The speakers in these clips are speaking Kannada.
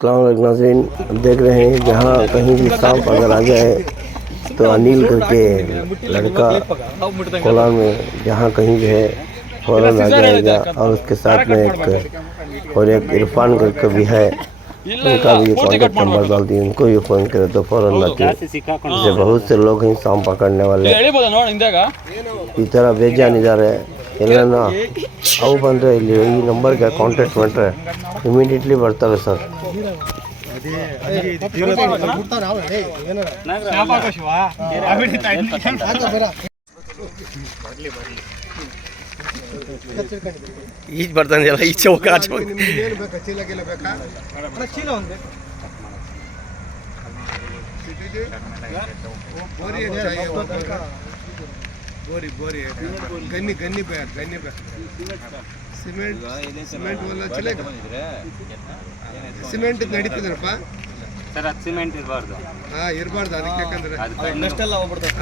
अस्सलाम वालेकुम नाज़रीन, देख रहे हैं जहाँ कहीं भी सांप अगर आ जाए तो अनिल करके लड़का कोलार में जहाँ कहीं भी है फ़ौरन आ जाएगा। और उसके साथ में एक इरफान करके भी है, उनका भी कॉन्टेक्ट नंबर डाल दिए, उनको भी फ़ोन करे तो फ़ौरन आते हैं। जैसे बहुत से लोग हैं सांप पकड़ने वाले, ಈ ಥರ ಬೇಜಾನಿದ್ದಾರೆ ಎಲ್ಲನ ಅವು ಬಂದರೆ ಇಲ್ಲಿ ಈ ನಂಬರ್ಗೆ ಕಾಂಟ್ಯಾಕ್ಟ್ ಮಾಡಿದ್ರೆ ಇಮಿಡಿಯೇಟ್ಲಿ ಬರ್ತಾರೆ ಸರ್. ಈಜ್ ಬರ್ತಾನೆ ಎಲ್ಲ ಈಚೆ ಹೋಗಿ ಆಚೆ ಹೋಗಿ बोरी गन्नी पे ಸಿಮೆಂಟ್ ವಲ್ಲ ಚಲೇಗ ಸಿಮೆಂಟ್ ನಡೀತಿದ್ರಪ್ಪ ಸರ್ ಅದು ಸಿಮೆಂಟ್ ಇರಬಾರ್ದು. ಇರಬಾರ್ದು ಅದಕ್ಕೆ, ಯಾಕಂದ್ರೆ ಇನ್ನಷ್ಟೆಲ್ಲ ಹೋಗ್ಬಿಡ್ತದೆ.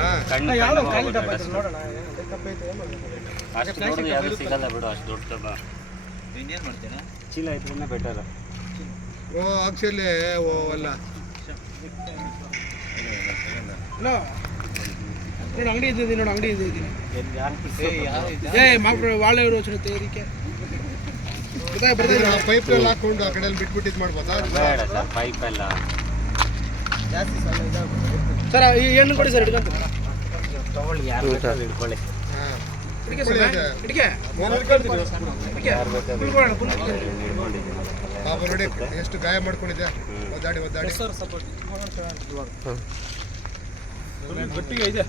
ಅಷ್ಟು ದೊಡ್ಡದು ಯಾವುದು ಸಿಗಲ್ಲ ಬಿಡು, ಅಷ್ಟು ದೊಡ್ಡದು ಇನ್ನೇನು ಮಾಡ್ತೀರಾ, ಚೀಲ ಇದ್ರೂ ಬೆಟರ್. ಆಕ್ಚುಲಿ ಅಲ್ಲ ನೋಡಿ ಅಂಗಡಿ ಇದ್ದೀನಿ, ನೋಡಿ ಅಂಗಡಿ ಇದ್ದೀನಿ ವಾಳೆ ತೇರಿಕೆ ಪೈಪ್ ಎಲ್ಲ ಹಾಕೊಂಡು ಆ ಕಡೆ ಬಿಟ್ಬಿಟ್ಟು ಇದು ಮಾಡ್ಬೋದಾ? ಬೇಡ ಸರ್, ಪೈಪ್ ಎಲ್ಲ ಸರ್ ಈ ಹೆಣ್ಣು ಕೊಡಿ ಸರ್, ಹಿಡ್ಕೊಂತ ತಗೊಳ್ಳಿ, ಯಾರು ಬೇಕಾದ್ರೆ ಹಿಡ್ಕೊಳ್ಳಿ. ಪಾಪ ನೋಡಿ ಎಷ್ಟು ಗಾಯ ಮಾಡ್ಕೊಂಡಿದ್ದೆ, ಒದ್ದಾಡಿ ಗಟ್ಟಿಗೆ ಇದೆ.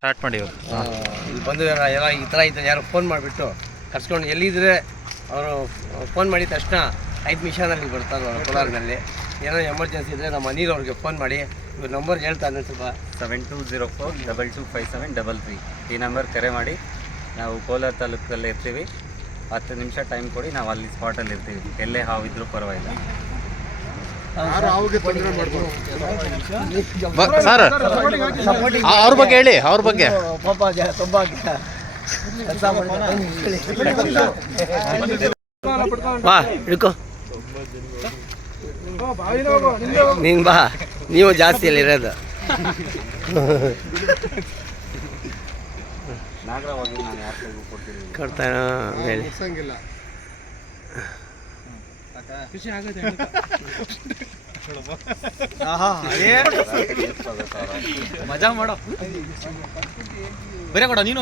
ಸ್ಟಾರ್ಟ್ ಮಾಡಿ. ಇಲ್ಲಿ ಬಂದು ಎಲ್ಲ ಈ ಥರ ಇತ್ತು, ಯಾರು ಫೋನ್ ಮಾಡಿಬಿಟ್ಟು ಕರ್ಸ್ಕೊಂಡು ಎಲ್ಲಿದ್ದರೆ ಅವರು ಫೋನ್ ಮಾಡಿದ ತಕ್ಷಣ 5 ನಿಮಿಷದಲ್ಲಿ ಬರ್ತಾರೆ ಅವರು ಕೋಲಾರಿನಲ್ಲಿ. ಏನೋ ಎಮರ್ಜೆನ್ಸಿ ಇದ್ದರೆ ನಮ್ಮ ಅನಿಲ್ ಅವ್ರಿಗೆ ಫೋನ್ ಮಾಡಿ, ಇವ್ರ ನಂಬರ್ ಹೇಳ್ತಾನೆ ಸ್ವಲ್ಪ 7204225733 ಈ ನಂಬರ್ ಕರೆ ಮಾಡಿ. ನಾವು ಕೋಲಾರ ತಾಲೂಕಲ್ಲಿ ಇರ್ತೀವಿ. 10 ನಿಮಿಷ ಟೈಮ್ ಕೊಡಿ, ನಾವು ಅಲ್ಲಿ ಸ್ಪಾಟಲ್ಲಿ ಇರ್ತೀವಿ. ಎಲ್ಲೇ ಹಾವಿದ್ರೂ ಪರವಾಗಿಲ್ಲ ಸರ್. ಅವ್ರ ಬಗ್ಗೆ ಹೇಳಿ, ಅವ್ರ ಬಗ್ಗೆ ಬಾ ಹಿಡ್ಕೊ, ನೀನು ಬಾ, ನೀವು ಜಾಸ್ತಿ ಅಲ್ಲಿ ಇರೋದು. ನಾಗರವಾಗಿ ನಾನು ಯಾರು ಕೊಡ್ತೀನಿ ಕೊಡ್ತಾನ ಹೇಳಿ. ಖುಷಿ ಆಗುತ್ತೆ. ಮಜಾ ಮಾಡೋ, ಬೇರೆ ಕೊಡ ನೀನು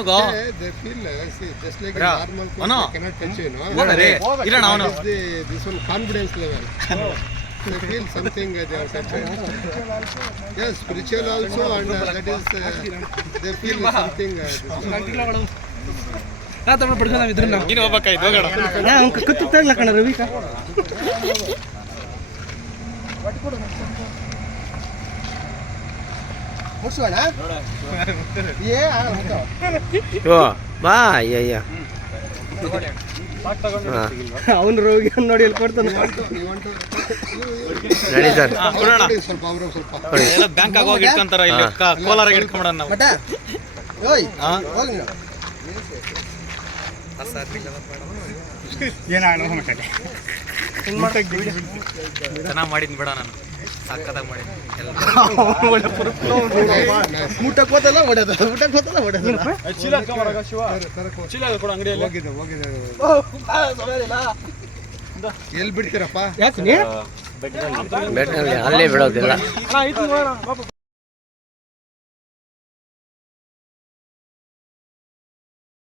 confidence level. They feel something they are touching. Yes, spiritual also, and that is they feel something. ನೀನು ಹೋಗ್ಬೇಕಾಯ್ತು, ಹೋಗೋಣ. ಕತ್ತಲ್ಲ ಕಣ ರವಿಕ. ಬಾ ಅಯ್ಯ ಅವನು ರೋಗಿ ನೋಡಿ ಎಲ್ಲಿ ಕೊಡ್ತಾನೆ. ನಡಿ ಸರ್, ಬ್ಯಾಂಕ್ ಆಗಿ ಹೋಗಿ ಇಟ್ಕೊಂತಾರ, ಇಲ್ಲಿ ಕೋಲಾರ ಇಟ್ಕೊಂಬಿಡ ನಾವು. ಚೆನ್ನಾಗಿ ಮಾಡಿದ್ ಬಿಡ, ನಾನು ಸಕ್ಕತ್ತಾಗಿ ಮಾಡಿದ್. ಊಟಕ್ಕೆ ಹೋತಲ್ಲ ಹೊಡೆದ, ಊಟಕ್ಕೆ ಹೋತಲ್ಲ ಹೊಡೆದ. ಎಲ್ಲಿ ಬಿಡ್ತೀರಪ್ಪ? ಬೆಟ್ಟಲ್ಲಿ ಅಲ್ಲೇ ಬಿಡೋದಿಲ್ಲ.